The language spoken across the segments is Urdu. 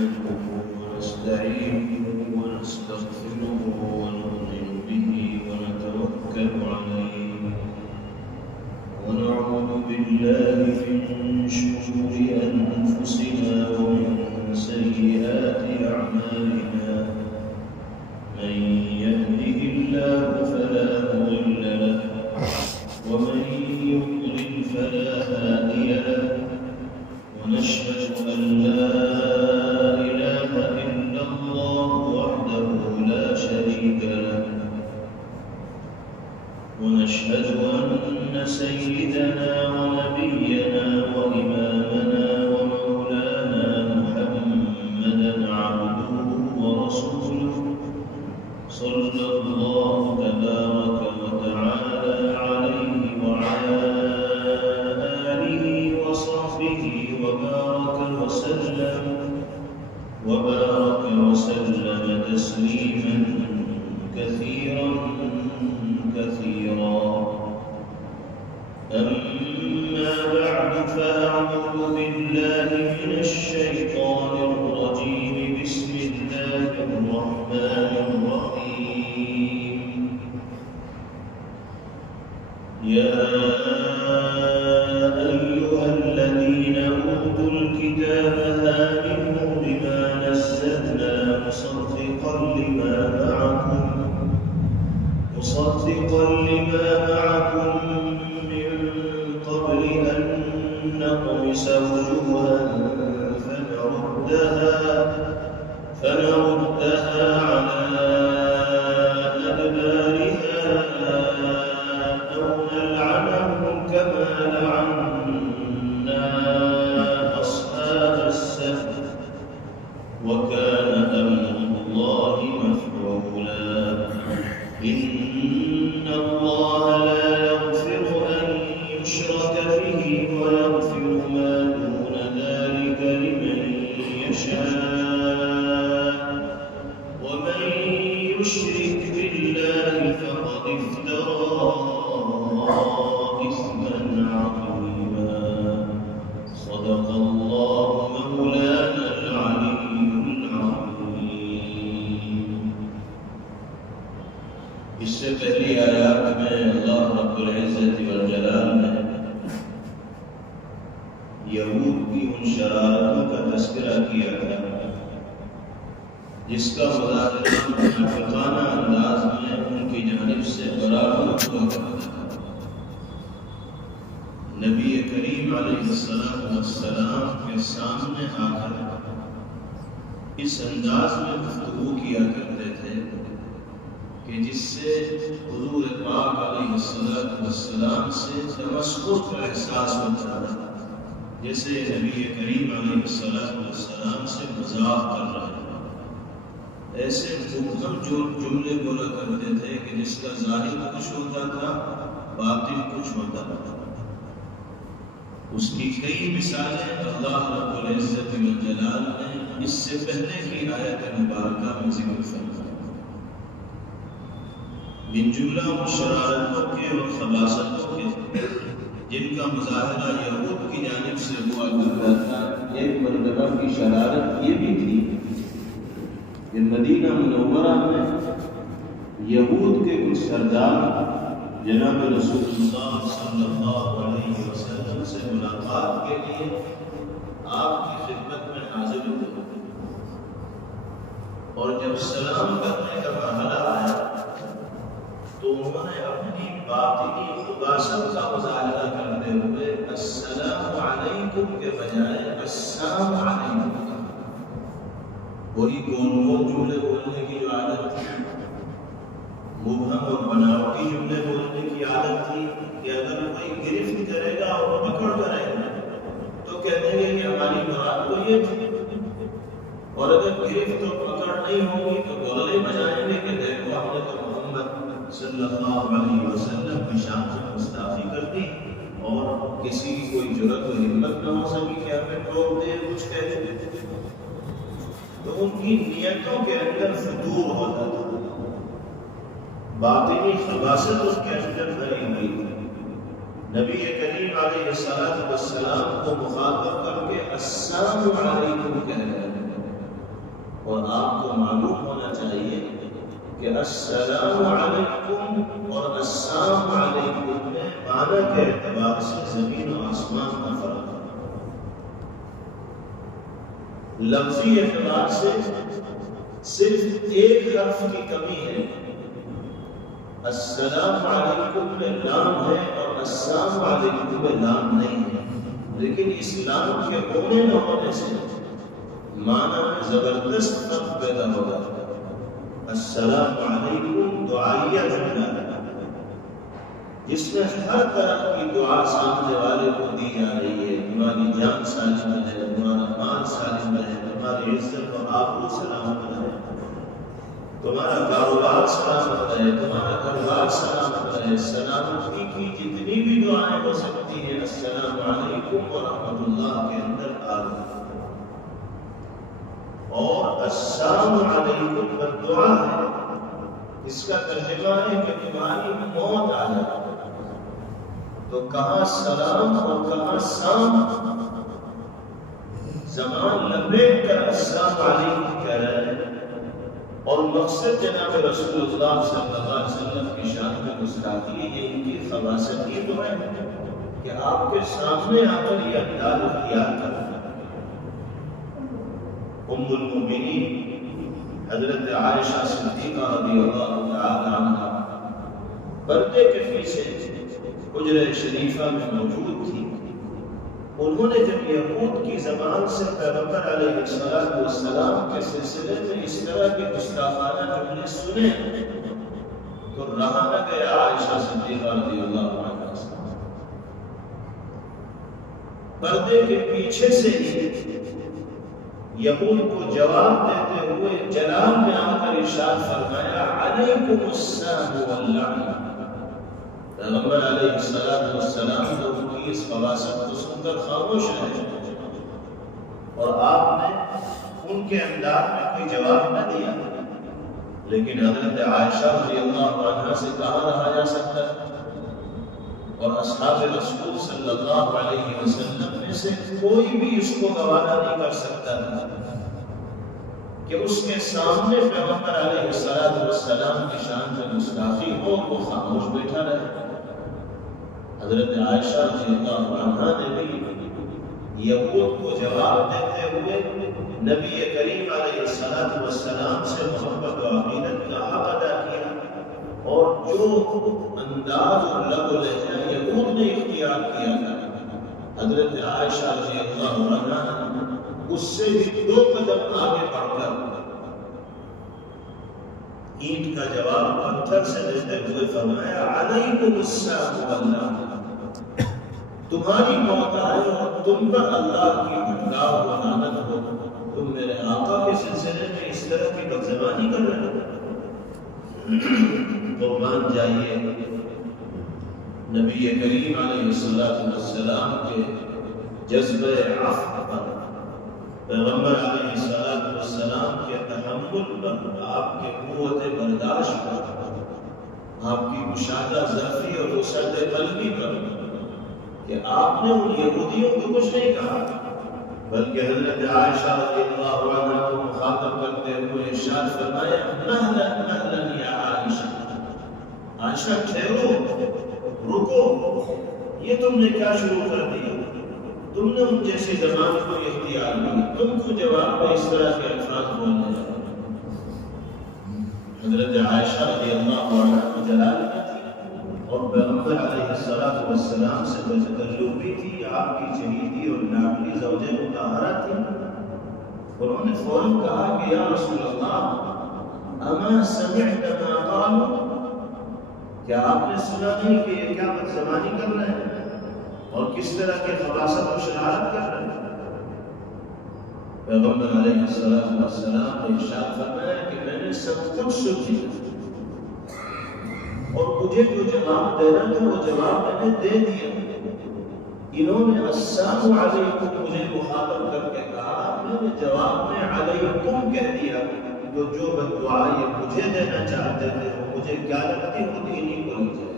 نحمده ونستعينه ونستغفره ونؤمن به ونتوكل عليه ونعوذ بالله من شرور أنفسنا ومن سيئات أعمالنا من يهده الله فلا مضل له ومن يضلل فلا هادي له ونشهد أن لا إله إلا الله وحده لا شريك له ونشهد أن سيدنا ونبينا وإمامنا ومولانا محمدا عبده ورسوله صلى الله تبارك وتعالى عليه وعلى آله وصحبه وبارك وسلم تسليما كثيرا أما بعد فأعوذ بالله من الشيطان الرجيم بسم الله الرحمن الرحيم يا أيها الذين أوتوا الكتاب آمنوا بما نزلنا مصدقا لما معكم من قبل أن نطمس وجوها فنردها على أدبارها أو نلعنهم كما لعنا أصحاب السبت وكان أمر الله مفعولا إن الله لا يغفر أن يشرك به ويغفر ما دون ذلك لمن يشاء ومن يشرك بالله فقد افترى إثما عظيما صدق الله مولانا العلي العظيم. اس سے پہلی آیات میں اللہ رب العزت والجلال نے یہود کی ان شرارتوں کا تذکرہ کیا تھا جس کا مظاہرہ منافقانہ انداز میں ان کی جانب سے برابر ہوا کرتا تھا. نبی کریم علیہ السلام کے سامنے آ کر اس انداز میں گفتگو کیا کرتے تھے کہ جس سے حضور پاک علیہ السلام سے تمسخر کا احساس ہوتا ہے، جیسے نبی کریم علیہ السلام سے مذاق کر رہے ہیں. ایسے مبہم جو جملے بولا کرتے تھے کہ جس کا ظاہر کچھ ہوتا تھا باطن کچھ ہوتا تھا. اس کی کئی مثالیں اللہ رب العزت والجلال نے اس سے پہلے کی آیت مبارکہ میں ذکر فرمایا. من جملہ ان شرارتوں کے اور خباثتوں کے جن کا مظاہرہ یہود کی جانب سے ہوا کرتا تھا، ایک مرتبہ کی شرارت یہ بھی تھی کہ مدینہ منورہ میں یہود کے کچھ سردار جناب رسول اللہ صلی اللہ علیہ وسلم سے ملاقات کے لیے آپ کی خدمت میں حاضر ہوئے اور جب سلام کرنے کا مرحلہ آیا تو انہوں نے اپنی باطنی خباثت کا مظاہرہ کرتے ہوئے السلام علیکم کے بجائے السلام علیکم وہی گول جملے بولنے کی جو عادت تھی، مبہم اور بناوٹی جملے بولنے کی عادت تھی کہ اگر کوئی گرفت کرے گا اور پکڑ کرے گا تو کہتے ہیں کہ ہماری مراد تو یہ تھی، اور اگر گرفت اور پکڑ نہیں ہوگی تو گولے بجائیں گے کہ دیکھو ہم نے تو محمد صلی اللہ علیہ وسلم کی شان سے گستاخی کر دی اور کسی کی کوئی جرأت و ہمت نہ ہو سکی کہ ہمیں ٹوک دے کچھ کہہ دے. تو ان کی نیتوں کے اندر فتور ہوتا تھا، باطنی خباثت اس کے اندر بھری ہوئی تھی. نبی کریم علیہ السلام کو مخاطب کر کے السلام علیکم کہہ رہے ہیں. کہ السلام علیکم اور السلام علیکم میں معنی کے اعتبار سے زمین و آسمان کا فرق ہے. لفظی اعتبار سے صرف ایک حرف کی کمی ہے. السلام علیکم میں لام ہے اور السلام علیکم میں لام نہیں ہے، لیکن اس لام کے ہونے نہ ہونے سے معنی میں زبردست فرق پیدا ہو جاتا ہے. السلام علیکم دعائیہ جملہ ہے جس میں ہر طرح کی دعا سامنے والے کو دی جا رہی ہے. تمہاری جان سالم رہے، تمہارا مال سالم رہے، تمہاری عزت و آبرو سلامت رہے، تمہارا کاروبار سلامت رہے، تمہارا گھر-بار سلامت رہے. سلامتی کی جتنی بھی دعائیں ہو سکتی ہیں السلام علیکم ورحمۃ اللہ کے اندر آ رہی ہے. اور السلام علیکم بدعا ہے، اس کا ترجمہ ہے کہ تمہاری موت آ جائے. تو کہاں سلام اور کہاں سام، زمان لپیٹ کر السلام علیکم کہہ رہے ہیں. اور مقصد جناب رسول اللہ صلی اللہ علیہ وسلم کی شان میں گستاخی یہ ان کی خباثت کی تو ہے کہ آپ کے سامنے آ کر یہ انداز اختیار کرنا. ام المؤمنین حضرت عائشہ صدیقہ رضی اللہ تعالی عنہا پردے کے پیچھے حجرہ شریفہ میں موجود تھی. انہوں نے جب یہود کی زبان سے پیغمبر علیہ السلام کے سلسلے میں اس طرح کے گستاخانہ جملے سنے تو رہا نہ گیا عائشہ صدیقہ رضی اللہ عنہا سے. پردے کے پیچھے سے ہی یہود کو جواب دیتے ہوئے جلال میں آ کر ارشاد فرمایا علیکم السلام واللعنہ. پیغمبر علیہ السلام تو ان کی اس خباثت کو سن کر خاموش رہے اور آپ نے ان کے انداز میں کوئی جواب نہ دیا. لیکن حضرت عائشہ رضی اللہ عنہا سے کہاں رہا جا سکتا ہے، اور اصحاب رسول صلی اللہ علیہ وسلم میں سے کوئی بھی اس کو گوارا نہیں کر سکتا کہ اس کے سامنے پیغمبر علیہ السلام کی شان سے گستاخی ہو وہ خاموش بیٹھا رہے. حضرت عائشہ رضی اللہ عنہا نے بھی یہود کو جواب دیتے ہوئے نبی کریم علیہ السلام سے محبت و عقیدت کا حق ادا کیا، اور جو انداز اور لب و لہجہ یہود نے اختیار کیا تھا حضرت عائشہ رضی اللہ عنہا اس سے بھی 2 قدم آگے بڑھ کر اینٹ کا جواب پتھر سے دیتے ہوئے فرمایا علیکم السلام واللعنہ. تمہاری موت آئے اور تم پر اللہ کی بھٹکاؤ و لعنت ہو. تم میرے آقا کے سلسلے میں اس طرح کی بدزبانی کر رہے ہو. قربان جائیے نبی کریم علیہ السلام کے جذبہ عفو پر، پیغمبر علیہ السلام کے تحمل پر، آپ کے قوت برداشت پر، آپ کی مشاہدہ ظرفی اور وسعت قلبی پر کہ آپ نے ان یہودیوں کو کچھ نہیں کہا بلکہ حضرت عائشہ رضی اللہ عنہا کو مخاطب کرتے ہوئے ارشاد فرمایا مہلا مہلا یا عائشہ، عائشہ ٹھہرو، رکو، یہ تم نے کیا شروع کر دیا؟ تم نے ان جیسی زبان کو اختیار کی، تم کو جواب میں اس طرح کے الفاظ بولنے لگے. حضرت عائشہ رضی اللہ عنہا کی جلالت تھی اور پیغمبر علیہ السلام سے بتکلف بھی تھی. آپ کی چہیتی اور لاڈلی زوجہ مطہرہ تھی. انہوں نے فوراً کہا کہ یا رسول اللہ اما سمعت ما قالوا، کیا آپ نے سنا نہیں کہ یہ کیا بدزبانی کر رہے ہیں اور کس طرح کے خباثت و شرارت کر رہے ہیں؟ پیغمبر علیہ السلام نے ارشاد فرمایا کہ میں نے سب کچھ سن لیا اور مجھے جو جواب دینا تھا وہ جواب میں نے دے دیا. انہوں نے السلام علیکم مجھے مخاطب کر کے کہا، میں نے جواب میں علیکم کہہ دیا. تو جو بددعا یہ مجھے دینا چاہتے تھے وہ مجھے کیا لگتی ہوتی انہیں کو نہیں جائے،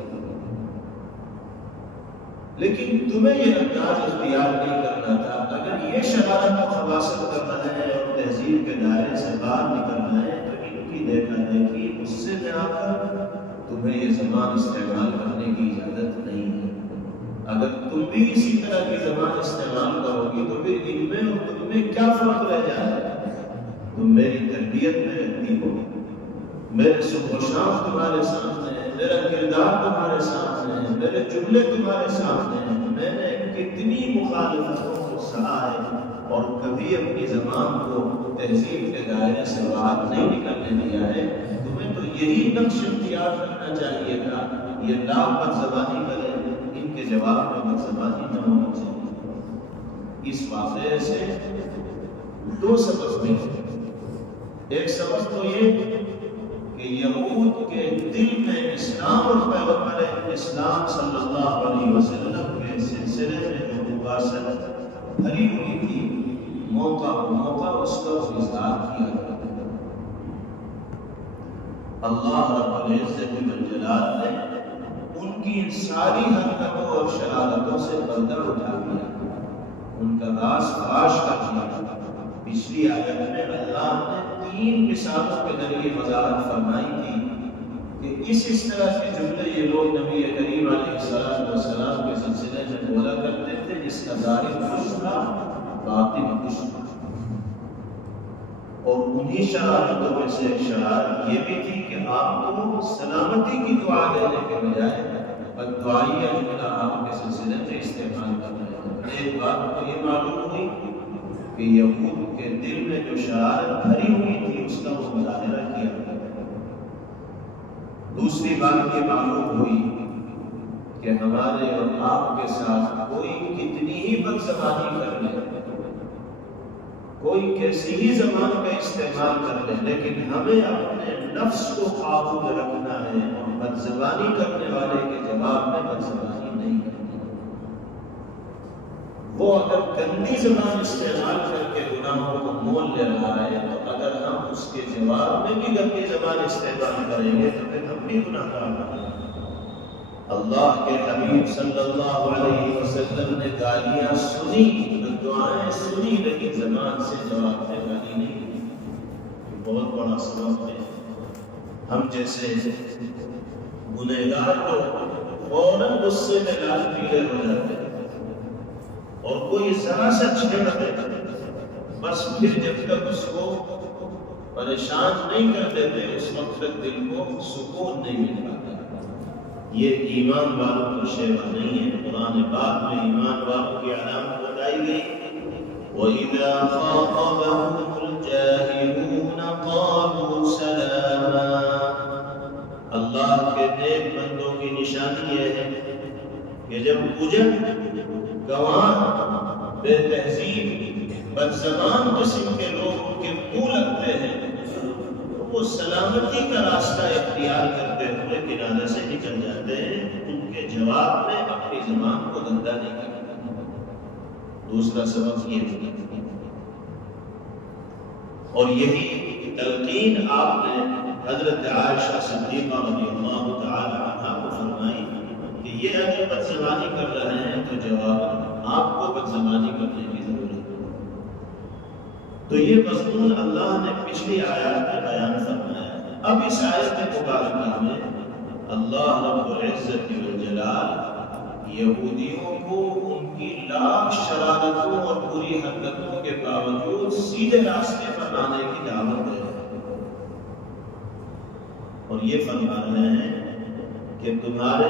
لیکن تمہیں یہ انداز اختیار نہیں کرنا تھا. اگر یہ شرارت و خباثت کرنا ہے اور تہذیب کے دائرے سے باہر نکلنا ہے تو ان کی دیکھا دیکھی اس سے میں آ کر تمہیں یہ زبان استعمال کرنے کی اجازت نہیں ہے۔ اگر تم بھی اسی طرح کی زبان استعمال کرو گی تو پھر ان میں اور تم میں کیا فرق رہ جائے گا؟ تم میری تربیت میں رہتی ہو، میرے صبح و شام تمہارے سامنے ہے، میرا کردار تمہارے سامنے ہے، میرے جملے تمہارے سامنے ہیں، میں نے کتنی مخالفتوں کو سہا ہے اور کبھی اپنی زبان کو تہذیب کے دائرے سے باہر نہیں نکلنے دیا ہے۔ تمہیں تو یہی نقش اختیار کرنا چاہیے تھا، یہ لاکھ بد زبانی کرے، ان کے جواب میں بد زبانی نہ ہونا چاہیے۔ اس واقعے سے دو سبق ملے۔ ایک سبق تو یہ کہ یہود کے دل میں اسلام اور پیغمبر اسلام صلی اللہ علیہ وسلم کے سلسلے میں جو مباحثت بھری ہوئی تھی، موقع اس کا اظہار کیا گیا۔ اللہ رب العزت والجلال نے ان کی ان ساری حرکتوں اور شرارتوں سے پردہ اٹھا دیا، ان کا راز فاش کر دیا۔ پچھلی آیت میں اللہ نے 3 مثالوں کے ذریعے وضاحت فرمائی تھی کہ اس طرح کے جملے یہ لوگ نبی کریم علیہ السلام کے سلسلے میں بولا کرتے تھے، جس کا ظاہر کچھ تھا، باطن کچھ تھا۔ اور انہی شرارتوں میں سے ایک شرارت یہ بھی تھی کہ آپ کو سلامتی کی دعا دینے کے بجائے بددعائیہ جملہ آپ کے سلسلے میں استعمال کر رہے ہیں۔ ایک بات تو یہ معلوم ہوئی کہ یہود کے دل میں جو شرارت بھری ہوئی تھی اس کا وہ مظاہرہ کیا۔ دوسری بات یہ معلوم ہوئی کہ ہمارے اور آپ کے ساتھ کوئی کتنی ہی بد زبانی کر لے، کوئی کیسی ہی زبان کا استعمال کر لے، لیکن ہمیں اپنے نفس کو قابو میں رکھنا ہے اور بد زبانی کرنے والے کے جواب میں بد زبانی نہیں کرنی۔ وہ اگر گندی زبان استعمال کر کے گناہوں کو مول لے رہا ہے تو اگر ہم اس کے جواب میں بھی گندی زبان استعمال کریں گے تو پھر ہم بھی گناہ گار ہوں گے۔ اللہ کے حبیب صلی اللہ علیہ وسلم نے گالیاں سنی، دعائیں سنی، لیکن زبان سے جواب میں گالی نہیں دی۔ بہت بڑا سبب ہے۔ ہم جیسے گنہگار لوگ فوراً غصے میں لال پیلے ہو جاتے ہیں اور کوئی ذرا سا چھیڑ دے بس پھر جب تک اس کو پریشان نہیں کر دیتے اس وقت تک دل کو سکون نہیں مل پاتا۔ یہ ایمان والوں کی شیوا نہیں ہے۔ قرآن پاک میں ایمان والوں کی علامت بتائی گئی، وَإِذَا خَاطَبَهُمُ الْجَاهِلُونَ قَالُوا سَلَامًا۔ اللہ کے نیک بندوں کی نشانی یہ ہے کہ جب اجڑ، گواہ، بے تہذیب، بد زبان قسم کے لوگ ان کے منہ لگتے ہیں تو وہ سلامتی کا راستہ اختیار کرتے ہوئے کنارے سے نکل جاتے ہیں، ان کے جواب میں اپنی زبان کو گندا نہیں کرتے۔ دوسرا سبب یہ ہے اور یہی تلقین آپ نے حضرت عائشہ صدیقہ رضی اللہ تعالی عنہا کو فرمائی کہ یہ اگر بد زبانی کر رہے ہیں تو جواب آپ کو بد زبانی کرنے کی ضرورت ہے۔ تو یہ مضمون اللہ نے پچھلی آیات میں بیان فرمایا ہے۔ اب اس آیت مبارکہ میں اللہ رب العزت والجلال یہودیوں کو ان کی لاکھ شرارتوں اور بری حرکتوں کے باوجود سیدھے راستے پر لانے کی دعوت ہے اور یہ فرما رہے ہیں کہ تمہارے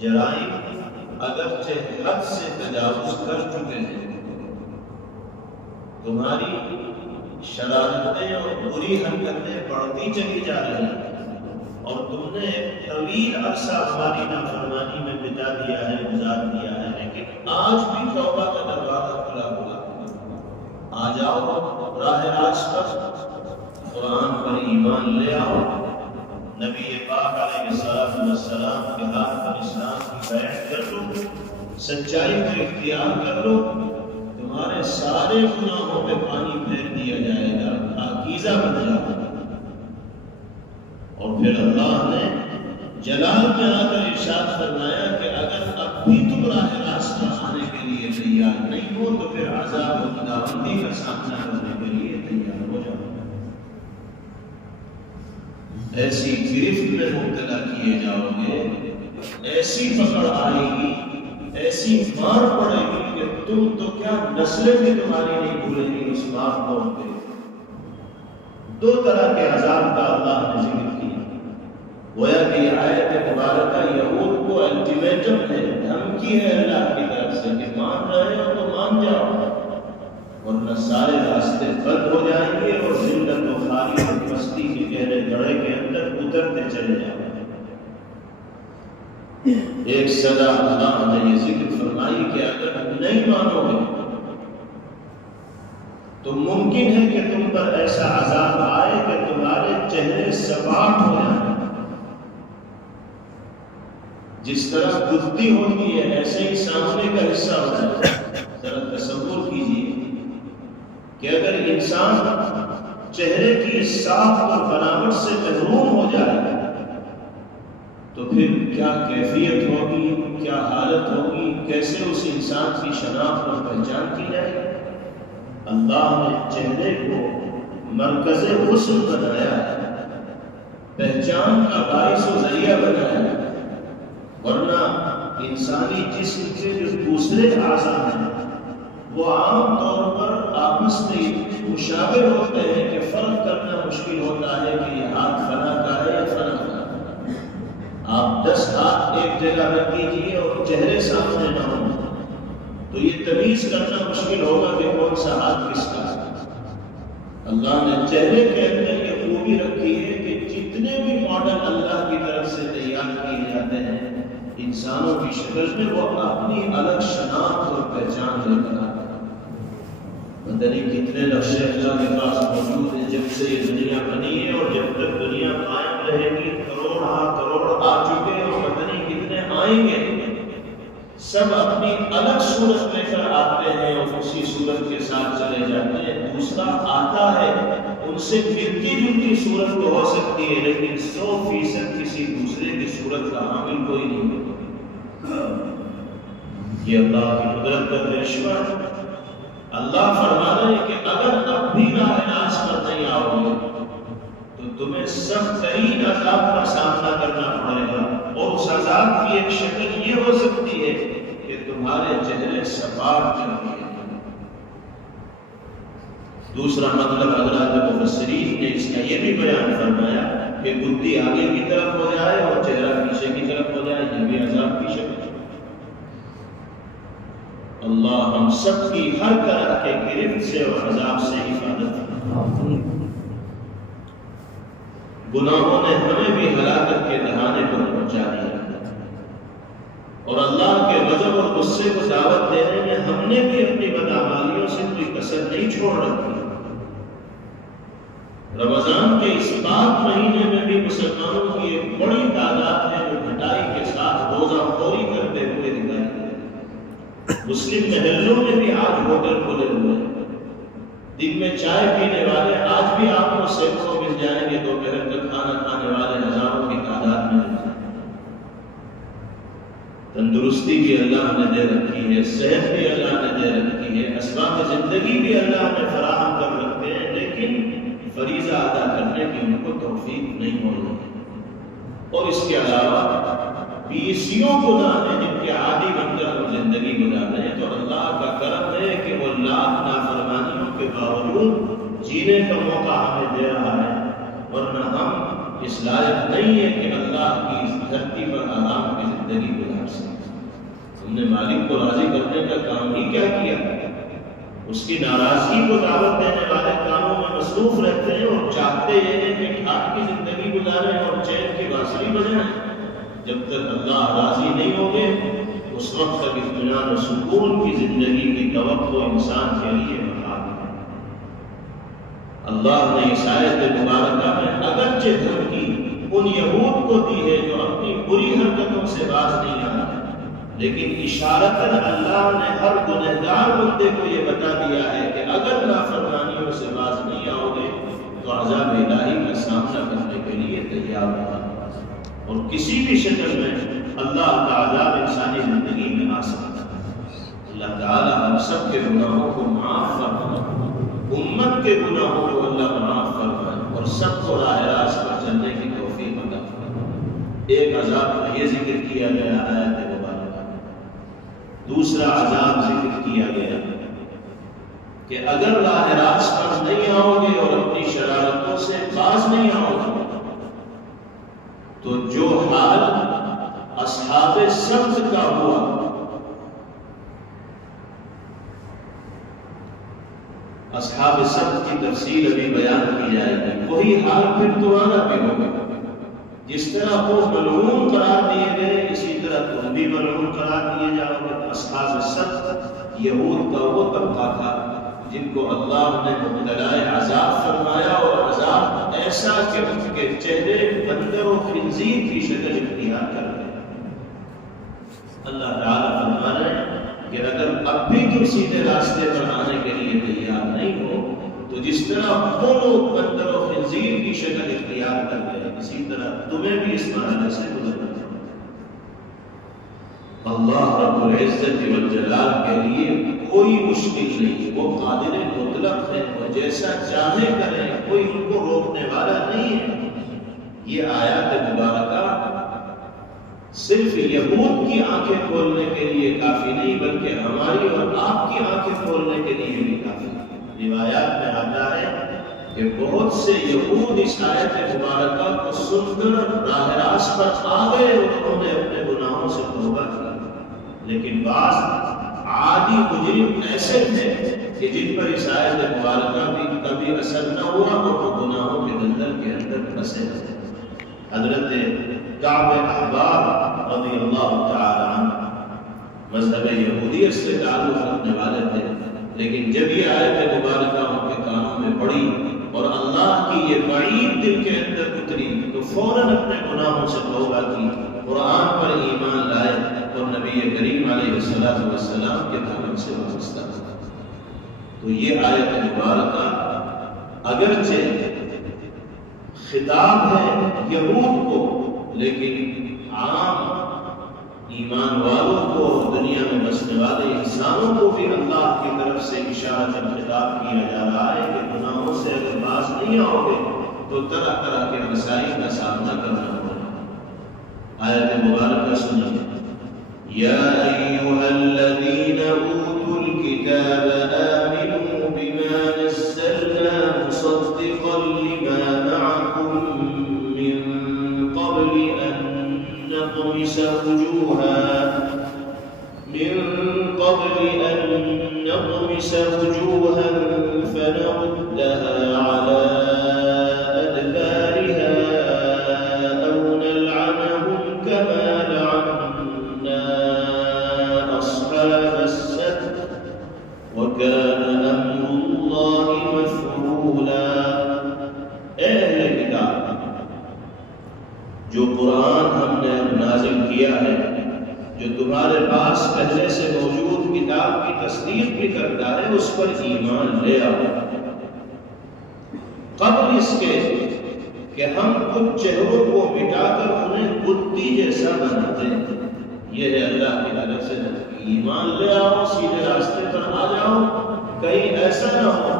جرائم اگرچہ حد سے تجاوز کر چکے ہیں، تمہاری شرارتیں اور بری حرکتیں بڑھتی چلی جا رہی ہیں اور تم نے ایک طویل عرصہ ہماری نافرمانی میں بتا دیا ہے، گزار دیا ہے، لیکن آج بھی توبہ کا دروازہ کھلا ہوا ہے۔ آ جاؤ راہ راست پر، قرآن پر ایمان لے آؤ، نبی پاک علیہ السلام کے ہاتھ پر اسلام کی بیعت کر لو، سچائی کو اختیار کر لو، تمہارے سارے گناہوں پہ پانی پھیر دیا جائے گا، پاکیزہ بن جاؤ۔ اور پھر اللہ نے جلال میں آ کر ارشاد فرمایا کہ اگر اب بھی تم راہ راست پر آنے کے لیے تیار نہیں ہو تو پھر عذاب و خداوندی کا سامنا کرنے کے لیے تیار ہو جاؤ۔ ایسی گرفت میں مبتلا کیے جاؤ گے، ایسی پکڑ آئے گی، ایسی مار پڑے گی کہ تم تو کیا نسلیں بھی تمہاری نہیں بھولیں گی اس بات کو پہ۔ دو طرح کے عذاب کا اللہ نے ذکر کیا۔ گویا کہ یہ آیت مبارکہ یہود کو الٹیمیٹم ہے، دھمکی ہے اللہ کی طرف سے کہ مان رہے ہو تو مان جاؤ، ورنہ سارے راستے بند ہو جائیں گے اور ذلت و خواری اور پستی کے گہرے گڑھے کے اندر اترتے چلے جائیں گے۔ ایک سزا اللہ نے یہ ذکر فرمائی کہ اگر نہیں مانو گے تو ممکن ہے کہ تم پر ایسا عذاب آئے کہ تمہارے چہرے سپاٹ ہو جائیں۔ جس طرح گدی ہوتی ہے ایسے ہی سامنے کا حصہ ہوتا ہے۔ ذرا تصور کیجیے کہ اگر انسان چہرے کی ساخت اور بناوٹ سے محروم ہو جائے تو پھر کیا کیفیت ہوگی، کیا حالت ہوگی، کیسے اس انسان کی شناخت اور پہچان کی جائے۔ اللہ نے چہرے کو مرکز حسن بنایا ہے، پہچان کا باعث و ذریعہ بنایا ہے، ورنہ انسانی جسم کے جو دوسرے اعضاء ہیں وہ عام طور پر آپس میں اتنے مشابہ ہوتے ہیں کہ فرق کرنا مشکل ہوتا ہے کہ یہ ہاتھ فلاں کا ہے یا فلاں کا ہے۔ آپ 10 ہاتھ ایک جگہ رکھ دیجیے اور چہرے سامنے نہ ہوں تو یہ تمیز کرنا مشکل ہوگا کہ کون سا ہاتھ کس کا ہے۔ اللہ نے چہرے کے اندر یہ خوبی رکھی ہے کہ جتنے بھی ماڈل اللہ کی طرف سے تیار کیے جاتے ہیں انسانوں کی شکل میں، وہ اپنی الگ شناخت اور پہچان لے کر آتے ہیں۔ مدنی کتنے نقشے اللہ کے پاس موجود ہیں جب سے یہ دنیا بنی ہے اور جب تک دنیا قائم رہے گی، کروڑ آ چکے اور مدنی کتنے آئیں گے، سب اپنی الگ صورت لے کر آتے ہیں اور اسی صورت کے ساتھ چلے جاتے ہیں۔ دوسرا آتا ہے، ان سے ملتی جلتی صورت تو ہو سکتی ہے لیکن 100% کسی دوسرے کی صورت کا حامل کوئی نہیں۔ یہ اللہ کی قدرت کا کرشمہ ہے۔ اللہ فرما رہے ہیں کہ اگر اب بھی راہ راست پر نہیں آؤ گے تو تمہیں سخت ترین عذاب کا سامنا کرنا پڑے گا، اور اس عذاب کی ایک شکل یہ ہو سکتی ہے کہ تمہارے چہرے سپاٹ کر دیے۔ دوسرا مطلب حضرات مفسرین نے اس کا یہ بھی بیان فرمایا کہ گدی آگے کی طرف ہو جائے اور چہرہ پیچھے کی طرف ہو جائے، یہ بھی عذاب کی شکل ہے۔ اللہ ہم سب کی ہر طرح کے گرفت سے اور عذاب سے حفاظت کرے۔ گناہوں نے ہمیں بھی ہلاکت کے دہانے پر پہنچا دیا اور اللہ کے غضب اور غصے کو دعوت دینے میں ہم نے بھی اپنی بدعمالیوں سے کوئی کسر نہیں چھوڑ رکھی۔ رمضان کے اس پاک مہینے میں بھی مسلمانوں کی ایک بڑی تعداد ہے جو گھٹائی کے ساتھ روزہ خوری کرتے ہوئے دکھائی دے۔ مسلم محلوں میں بھی آج ہوٹل کھلے ہوئے ہیں، دن میں چائے پینے والے آج بھی آپ کو سینکڑوں مل جائیں گے، دوپہر کا کھانا کھانے والے ہزاروں کی تعداد میں مل جائیں گے۔ تندرستی بھی اللہ نے دے رکھی ہے، صحت بھی اللہ نے دے رکھی ہے، اسباب زندگی بھی اللہ نے فراہم کر رکھتے ہیں، لیکن فریضہ ادا کرنے کی ان کو توفیق نہیں ہو رہی۔ اور اس کے علاوہ بیسیوں گناہ ہیں جن کے عادی بن کر ہم زندگی گزار رہے ہیں، تو اللہ کا کرم ہے کہ وہ لاکھ نافرمانیوں کے باوجود جینے کا موقع ہمیں دے رہا ہے، ورنہ ہم اس لائق نہیں ہے کہ اللہ کی اس دھرتی پر آرام کی زندگی گزار سکیں۔ ہم نے مالک کو راضی کرنے کا کام ہی کیا کیا؟ اس کی ناراضگی کو دعوت دینے والے کاموں میں مصروف رہتے ہیں اور چاہتے یہ ہیں کہ ٹھاٹ کی زندگی گزاریں اور چین کی بانسری بجائیں۔ جب تک اللہ راضی نہیں ہوں گے اس وقت تک اطمینان و سکون کی زندگی کی توقع انسان کے لیے محال ہے۔ اللہ نے اس آیت مبارکہ میں اگرچہ دھمکی ان یہود کو دی ہے جو اپنی بری حرکتوں سے باز نہیں آ رہے، لیکن اشارتاً اللہ نے ہر گنہگار بندے کو یہ بتا دیا ہے کہ اگر نافرمانیوں سے باز نہیں آؤ گے تو عذاب الہی کا سامنا کرنے کے لیے تیار رہا، اور کسی بھی شکل میں اللہ کا عذاب انسانی زندگی میں آ سکتا ہے۔ اللہ تعالی ہم سب کے گناہوں کو معاف فرمائے، امت کے گناہوں کو اللہ معاف فرمائے اور سب کو راہ راست پر چلنے کی توفیق ایک عذاب کا یہ ذکر کیا گیا آیت مبارکہ میں، دوسرا عذاب ذکر کیا گیا کہ اگر راہ راست پر نہیں آؤ گے اور اپنی شرارتوں سے باز نہیں آؤ گے تو جو حال اصحاب سبت کا ہوا، اصحاب سبت کی تفصیل ابھی بیان کی جائے گی، وہی حال پھر تمہارا بھی ہوگا۔ جس طرح وہ ملعون قرار دیے گئے اسی طرح تم بھی ملعون قرار دیے جاؤ گے۔ اصحاب سبت یہود کا وہ طبقہ تھا جن کو اللہ نے مبتلا عذاب فرمایا، اور عذاب ایسا کہ ان کے چہرے بندر و خنزیر کی شکل اختیار کر گئے۔ اللہ تعالیٰ فرما رہے ہیں کہ اگر اب بھی تم سیدھے راستے پر آنے کے لیے تیار نہیں ہو تو جس طرح وہ لوگ بندر و خنزیر کی شکل اختیار کر گئے اسی طرح تمہیں بھی اس مرحلے سے گزرنا ہے۔ اللہ رب العزت والجلال کے لیے کوئی مشکل نہیں، وہ قادر مطلق ہے، وہ جیسا چاہے کرے، کوئی ان کو روکنے والا نہیں ہے۔ یہ آیات مبارکہ صرف یہود کی آنکھیں کھولنے کے لیے کافی نہیں بلکہ ہماری اور آپ کی آنکھیں کھولنے کے لیے بھی کافی ہے۔ روایات میں آتا ہے کہ بہت سے یہود اس آیت مبارکہ کو سن کر راہ راست پر آ گئے اور انہوں نے اپنے گناہوں سے توبہ کی، لیکن بعض عادی مجرم ایسے تھے کہ جن پر اس آیت مبارکہ بھی کبھی اثر نہ ہوا اور وہ گناہوں کے دلدل کے اندر پھنسے تھے۔ حضرت کعب احبار رضی اللہ تعالی عنہ مذہب یہودیت سے تعلق رکھنے والے تھے، لیکن جب یہ آیت مبارکہ ان کے کانوں میں پڑی اور اللہ کی یہ وعید دل کے اندر اتری تو فوراً اپنے گناہوں سے توبہ کی، قرآن پر ایمان لائے اور نبی کریم علیہ السلام کے دامن سے وابستہ ہوا۔ تو یہ آیت مبارکہ اگرچہ خطاب ہے یہود کو، لیکن عام ایمان والوں کو اور دنیا میں بسنے والے انسانوں کو بھی اللہ کی طرف سے اشارہ خطاب کیا جا رہا ہے کہ گناہوں سے اگر باز نہیں آؤ گے تو طرح طرح کے مسائل کا سامنا کرنا ہوگا۔ آیت مبارکہ سنیے، یا ایھا الذین اوتوا الکتاب آمنوا بما نزلنا مصدقا لما معکم من قبل ان نطمس وجوها فنردها على أدبارها أو نلعنهم كما لعنا أصحاب السبت وكان أمر الله مفعولا۔ اے اہل کتاب، جو قرآن ہم نے نازل کیا ہے، جو تمہارے پاس پہلے سے موجود کتاب کی تصدیق بھی کرتا ہے، اس پر ایمان لے آؤ، قبل اس کے کہ ہم کچھ چہروں کو مٹا کر انہیں بتی جیسا بنا دیں۔ یہ ہے اللہ کی طرف سے ایمان لے آؤ، سیدھے راستے پر آ جاؤ، کہیں ایسا نہ ہو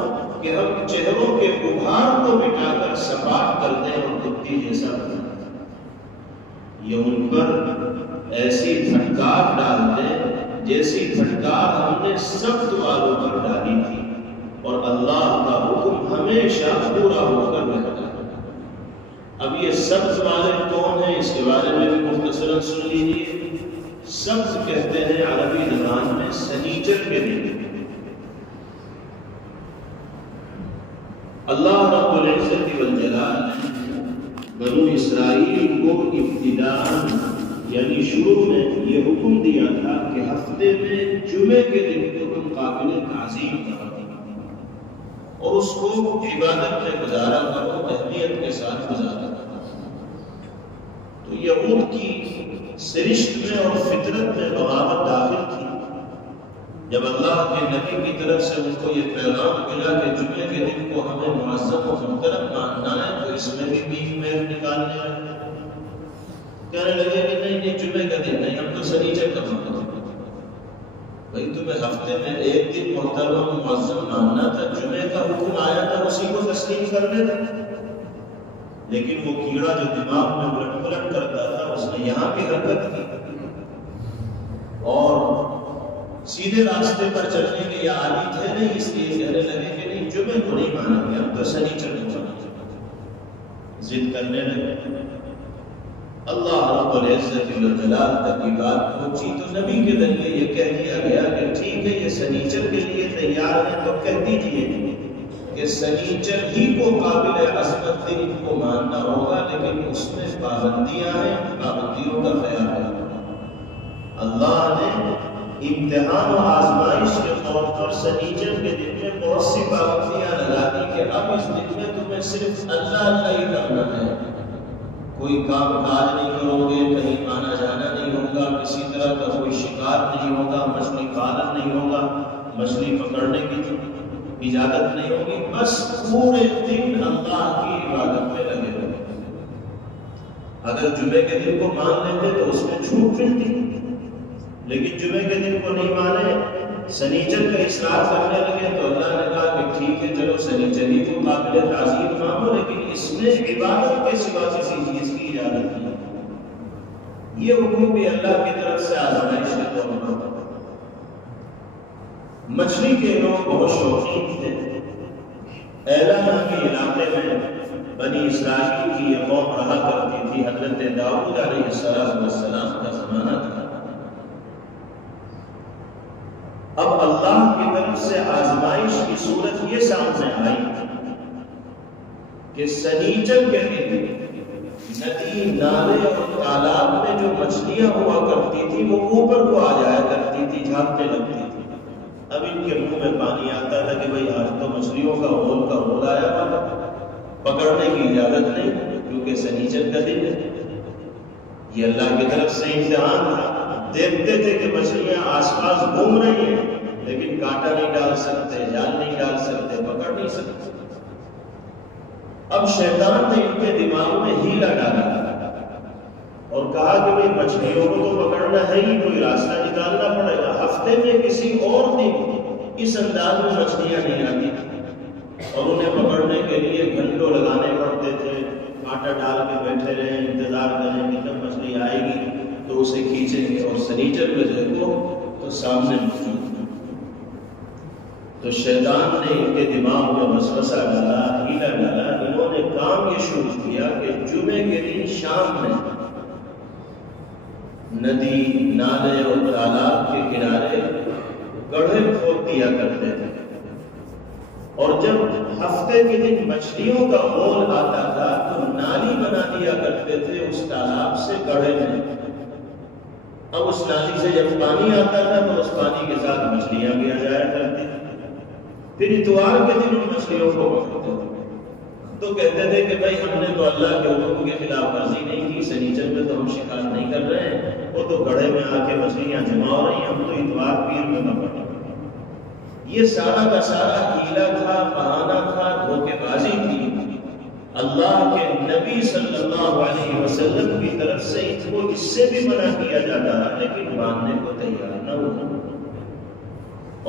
کہ ہم چہروں کے غبار کو مٹا کر سپاٹ کر دیں اور بتی جیسا بنا دیں۔ یہ ان پر ایسی دھٹکار ڈال دیں جیسی دھٹکار ہم نے سبت والوں پر ڈالی تھی، اور اللہ کا حکم ہمیشہ پورا ہو کر رہتا ہے۔ اب یہ سبت والے کون ہیں اس کے بارے میں بھی مختصراً سن لیجیے۔ سبت کہتے ہیں عربی زبان میں سنیچر کے دن۔ اللہ رب العزت والجلال نے بنو اسرائیل کو ابتداءً یعنی شروع میں یہ حکم دیا تھا کہ ہفتے میں جمعے کے دن کو تم قابل تعظیم کرو اور اس کو عبادت میں گزارا کرو، اہمیت کے ساتھ گزارا کرو۔ تو یہود کی سرشت میں اور فطرت میں بغاوت داخل تھی۔ جب اللہ کے نبی کی طرف سے ان کو یہ پیغام ملا کہ جمعے کے دن کو ہمیں معظم و محترم ماننا ہے تو اس میں بھی بیچ میں نکالنے لگے، کہنے لگے کہ نہیں جمعے کا دن نہیں، ہم تو سنیچر کا مانتے ہیں۔ بھائی تمہیں ہفتے میں ایک دن محترم و معظم ماننا تھا، جمعے کا حکم آیا تھا اسی کو تسلیم کر لینا۔ لیکن وہ کیڑا جو دماغ میں الٹ پلٹ کرتا تھا اس نے یہاں کی حرکت کی اور سیدھے راستے پر چلنے کے یہ عادی تھے نہیں، اس لیے کہنے لگے کہ نہیں جمعے کو نہیں مانیں گے، ہم تو سنیچر کو مانیں گے، ضد کرنے لگے۔ اللہ رب العزت والجلال تک کی بات پہنچی تو نبی کے ذریعے یہ کہہ دیا گیا کہ ٹھیک ہے یہ سنیچر کے لیے تیار ہیں تو کہہ دیجئے کہ سنیچر ہی کو قابل عظمت دن کو ماننا ہوگا، لیکن اس میں پابندیاں ہیں، پابندیوں کا خیال ہے۔ اللہ نے امتحان و آزمائش کے طور پر سنیچر کے دن میں بہت سی پابندیاں لگا دی کہ اب اس دن میں تمہیں صرف اللہ ہی کرنا ہے، کوئی کام کاج نہیں کرو گے، کہیں آنا جانا نہیں ہوگا، کسی طرح کا کوئی شکار نہیں ہوگا، مچھلی پالن نہیں ہوگا، مچھلی پکڑنے کی اجازت نہیں ہوگی، بس پورے دن اللہ کی عبادت میں لگے رہے۔ اگر جمعے کے دن کو مان لیتے تو اس میں چھوٹ ملتی، لیکن جمعے کے دن کو نہیں مانے، سنیچر کا اصرار کرنے لگے تو اللہ نے کہا کہ ٹھیک ہے چلو سنیچر ہی کو قابل تعظیم مانو، لیکن اس میں عبادت کے سوا کسی چیز کی اجازت نہیں۔ یہ حکم بھی اللہ کی طرف سے آزمائش کے طور پر۔ مچھلی کے لوگ بہت شوقین تھے۔ ایلا نام کے علاقے میں بنی اسرائیل کی یہ قوم رہا کرتی تھی، حضرت داؤد علیہ السلام کا زمانہ تھا۔ اب اللہ کی طرف سے آزمائش کی صورت یہ سامنے آئی کہ سنیچر کے دن ندی، نالے اور تالاب میں جو مچھلیاں ہوا کرتی تھی وہ اوپر کو آ جایا کرتی تھی، جھانکنے لگتی تھی۔ اب ان کے منہ میں پانی آتا تھا کہ بھئی آج تو مچھلیوں کا رول آیا ہوا، پکڑنے کی اجازت نہیں کیونکہ سنیچر کا دن ہے۔ یہ اللہ کی طرف سے امتحان تھا۔ دیکھتے تھے کہ مچھلیاں آس پاس گھوم رہی ہیں لیکن کانٹا نہیں ڈال سکتے، جال نہیں ڈال سکتے، پکڑ نہیں سکتے۔ اب شیطان نے ان کے دماغ میں ہیلا ڈالا اور کہا کہ بھئی مچھلیوں کو تو پکڑنا ہے ہی، کوئی راستہ نکالنا پڑے گا۔ ہفتے میں کسی اور دن اس انداز میں مچھلیاں نہیں آتی اور انہیں پکڑنے کے لیے گھنٹوں لگانے پڑتے تھے، کانٹا ڈال کے بیٹھے رہے، انتظار کریں کہ جب مچھلی آئے گی تو اسے کھینچیں گے، اور سنیچر میں دیکھو تو سامنے موجود۔ تو شیطان نے ان کے دماغ میں وسوسہ ڈالا، ہیلا ڈالا۔ انہوں نے کام یہ شروع کیا کہ جمعے کے دن شام میں ندی، نالے اور تالاب کے کنارے گڑھے کھود دیا کرتے تھے، اور جب ہفتے کے دن مچھلیوں کا مول آتا تھا تو نالی بنا دیا کرتے تھے اس تالاب سے گڑھے میں۔ اب اس نالی سے جب پانی آتا تھا تو اس پانی کے ساتھ مچھلیاں بھی آ جایا کرتی تھی۔ پھر اتوار کے دن ان مچھلیوں کو پکڑتے تھے تو کہتے تھے کہ بھائی ہم نے تو اللہ کے حکم کے خلاف ورزی نہیں کی، سنیچر میں تو ہم شکار نہیں کر رہے ہیں، وہ تو گڑھے میں آ کے مچھلیاں جمع ہو رہی ہیں، ہم تو اتوار پیر میں پکڑ رہے ہیں۔ یہ سارا کا سارا ہیلا تھا، بہانہ تھا، دھوکے بازی تھی۔ اللہ کے نبی صلی اللہ علیہ وسلم کی طرف سے ان کو اس سے بھی منع کیا جاتا ہے لیکن ماننے کو تیار نہ ہوا،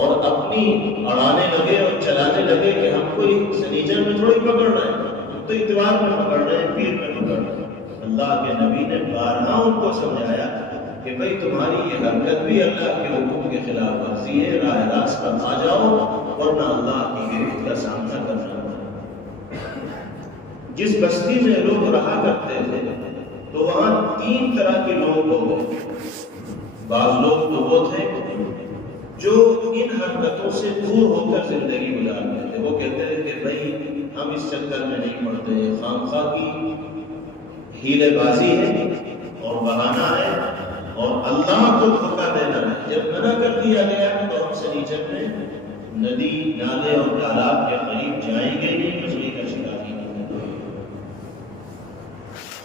اور اپنی اڑانے لگے اور چلانے لگے کہ ہم کو سنیچر میں تھوڑی پکڑ رہے ہیں، ہم تو اتوار میں پکڑ رہے ہیں، پیر میں پکڑ رہے ہیں۔ اللہ کے نبی نے بارہا ان کو سمجھایا کہ بھئی تمہاری یہ حرکت بھی اللہ کے حکم کے خلاف ورزی ہے، راہ راست پر آ جاؤ ورنہ اللہ کی گرفت کا سامنا کرنا ہے۔ جس بستی میں لوگ رہا کرتے تھے تو وہاں تین طرح کے لوگ ہوتے۔ بعض لوگ تو وہ تھے جو ان حرکتوں سے دور ہو کر زندگی گزارتے تھے، وہ کہتے تھے کہ بھئی ہم اس چکر میں نہیں پڑتے، خام خواہ کی ہیلے بازی ہے اور بہانہ ہے اور اللہ کو دھوکہ دینا ہے۔ جب منع کر دیا گیا تو ہم سنیچر میں ندی، نالے اور تالاب کے قریب جائیں گے نہیں، مچھلی کا شکار ہی نہیں کریں گے۔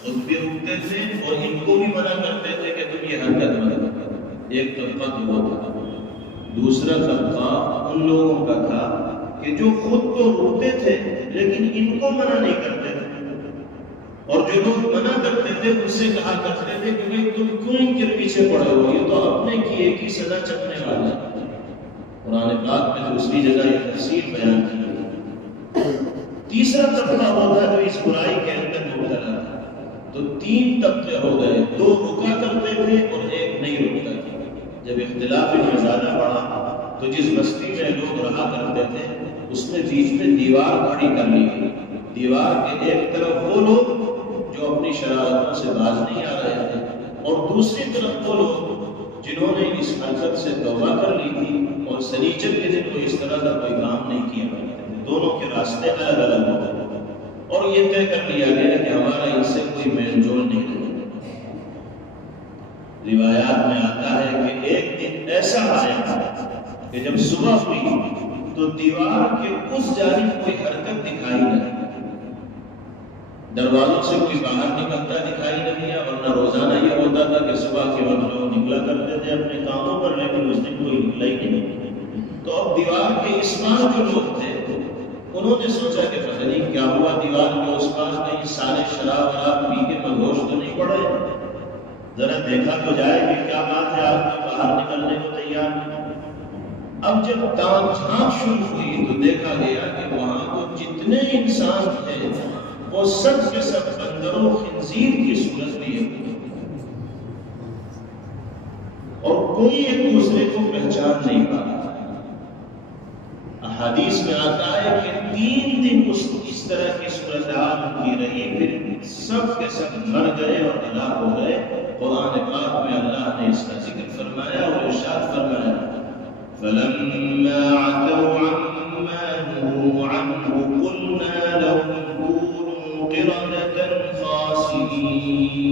خود بھی رکتے تھے اور ان کو بھی منع کرتے تھے کہ تم یہ حرکت مت کرو۔ ایک طبقہ تو وہ تھا، دوسرا طبقہ ان لوگوں کا تھا کہ جو خود تو رکتے تھے لیکن ان کو منع نہیں کرتے تھے، اور جو لوگ منع کرتے تھے ان سے کہا کرتے تھے کہ تم کیوں ان کے پیچھے پڑے ہو، یہ تو اپنے کیے کی سزا چکنے والا ہے۔ قرآن پاک میں دوسری جگہ یہ تفصیل بیان کی ہے۔ تیسرا طبقہ وہ تھا جو اس برائی کے اندر تو 3 طبقے ہو گئے، 2 رکا کرتے تھے اور 1 نہیں رکتا تھا۔ جب اختلاف میں زیادہ بڑھا تو جس بستی میں لوگ رہا کرتے تھے اس میں بیچ میں دیوار کھڑی کر لی گئی۔ دیوار کے ایک طرف وہ لوگ جو اپنی شرارتوں سے باز نہیں آ رہے تھے، اور دوسری طرف وہ لوگ جنہوں نے اس حرکت سے توبہ کر لی تھی اور سنیچر کے دن کوئی اس طرح کا کوئی کام نہیں کیا کرتے تھے۔ دونوں کے راستے الگ الگ ہو گئے اور یہ طے کر لیا گیا کہ ہمارا ان سے کوئی میل جول نہیں رہے۔ روایات میں آتا ہے کہ ایک دن ایسا آیا کہ جب صبح ہوئی تو دیوار کے اس جانب کوئی حرکت دکھائی نہ دی۔ دروازوں سے کوئی باہر نکلتا دکھائی نہ دیا، ورنہ روزانہ یہ ہوتا تھا کہ صبح کے وقت لوگ نکلا کرتے تھے اپنے کاموں پر، لیکن اس دن کوئی نکلا ہی نہیں۔ تو اب دیوار کے اس پار جو لوگ تھے انہوں نے سوچا کہ پتہ نہیں کیا ہوا، دیوار کے اس پار کہیں سارے شراب وراب پی کے مدہوش تو نہیں پڑے، ذرا دیکھا تو جائے کہ کیا بات ہے، آپ کو باہر نکلنے کو تیار نہیں۔ اب جب تان جھانک شروع ہوئی تو دیکھا گیا کہ وہاں تو جتنے انسان تھے وہ سب کے سب بندر و خنزیر کی صورت لیے اور کوئی ایک دوسرے کو پہچان نہیں پا رہا۔ احادیث میں آتا ہے کہ 3 دن اس طرح کی صورتحال کی رہی، پھر سب کے سب مر گئے اور ہلاک ہو گئے۔ قرآن پاک میں اللہ نے اس کا ذکر فرمایا اور ارشاد فرمایا فَلَمَّا عَتَوْا عَمَّا نُهُوا عَنْهُ قُلْنَا لَهُمْ كُونُوا قِرَدَةً خَاسِئِينَ۔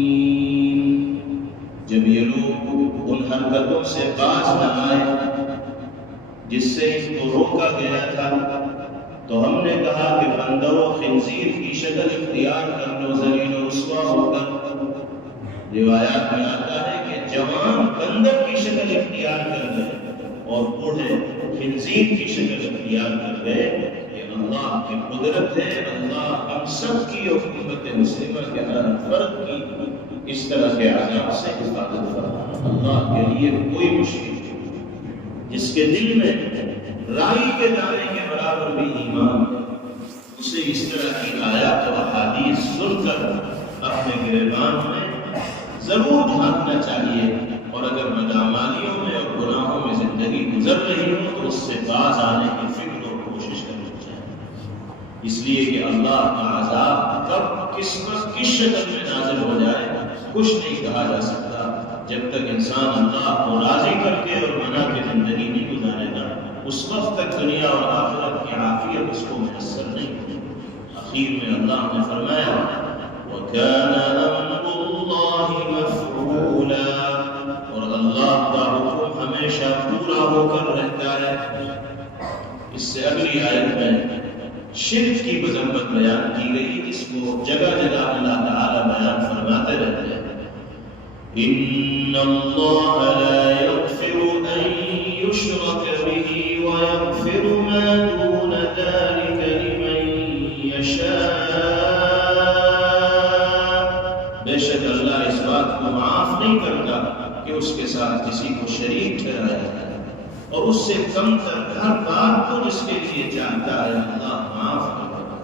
جب یہ لوگ ان حرکتوں سے باز نہ آئے جس سے ان کو روکا گیا تھا تو ہم نے کہا کہ بندر و خنزیر کی شکل اختیار کر لو، ذلیل و رسوا ہو کر۔ روایات میں آتا ہے کہ جوان بندر کی شکل اختیار کر گئے اور بوڑھے خنزیر کی شکل اختیار کر گئے۔ یہ اللہ کی قدرت ہے، اللہ ہم سب کی اور امت مسلمہ کے ہر فرد کی اس طرح کے عذاب سے حفاظت فرمائے۔ اللہ کے لیے کوئی مشکل نہیں۔ جس کے دل میں رائی کے دانے کے برابر بھی ایمان ہے اسے اس طرح کی آیات و احادیث سن کر اپنے گریبان میں ضرور ڈھانپنا چاہیے، اور اگر بدعمالیوں میں اور گناہوں میں زندگی گزر رہی ہو تو اس سے باز آنے کی فکر اور کوشش کرنی چاہیے، اس لیے کہ اللہ کا عذاب کب کس وقت کس شکل میں نازل ہو جائے کچھ نہیں کہا جا سکتا۔ جب تک انسان اللہ کو راضی کر کے اور منا کے زندگی نہیں گزارے گا اس وقت تک دنیا اور آخرت کی عافیت اس کو میسر نہیں ہوگی۔ آخر میں اللہ نے فرمایا وَكَانَ أَمْرُ اللَّهِ مَفْعُولًا، اور اللہ کا حکم ہمیشہ پورا ہو کر رہتا ہے۔ اس سے اگلی آیت میں شرک کی مذمت بیان کی گئی، جس کو جگہ جگہ اللہ تعالی بیان فرماتے رہتے ہیں۔ إِنَّ اللَّهَ لَا يَغْفِرُ أَن يُشْرَكَ بِهِ وَيَغْفِرُ مَا دُونَ ذَلِكَ لِمَن يَشَاءُ، بے شک اللہ اس بات کو معاف نہیں کرتا کہ اس کے ساتھ کسی کو شریک ٹھہرایا جائے، اور اس سے کم تر ہر بات کو جس کے لیے چاہتا ہے اللہ معاف کرتا ہے۔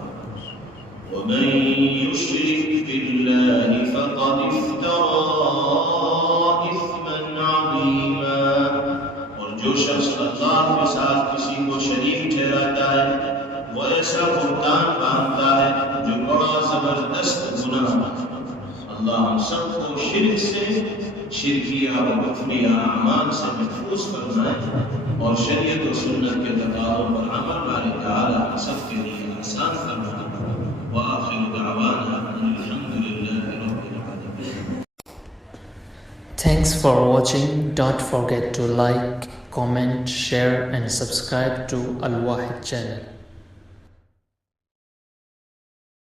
وَمَن يُشْرِكْ بِاللَّهِ فَقَدِ افْتَرَىٰ إِثْمًا عَظِيمًا، اور جو شخص اللہ کے ساتھ کسی کو شریک ٹھہراتا ہے وہ ایسا بہتان باندھتا ہے جو بڑا زبردست گناہ ہے۔ اللہ ہم سب کو شرک سے، شرکیہ و کفریہ اعمال سے محفوظ فرمائے اور شریعت و سنت کے تقاضوں پر عمل والے تعالی ہم سب کے لیے آسان فرمائے۔ وآخر دعوانا ان الحمد للہ رب العالمین۔ Thanks for watching. Don't forget to like, comment, share and subscribe to Al Wahid channel.